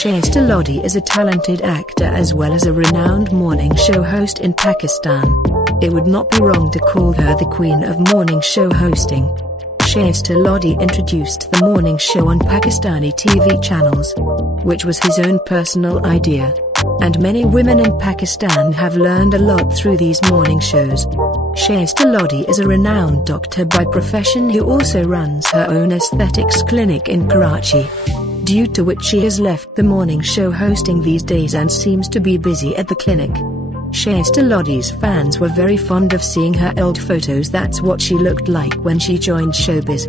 Shaista Lodhi is a talented actor as well as a renowned morning show host in Pakistan. It would not be wrong to call her the queen of morning show hosting. Shaista Lodhi introduced the morning show on Pakistani TV channels, which was his own personal idea. And many women in Pakistan have learned a lot through these morning shows. Shaista Lodhi is a renowned doctor by profession who also runs her own aesthetics clinic in Karachi, due to which she has left the morning show hosting these days and seems to be busy at the clinic. Shaista Lodhi's fans were very fond of seeing her old photos. That's what she looked like when she joined showbiz.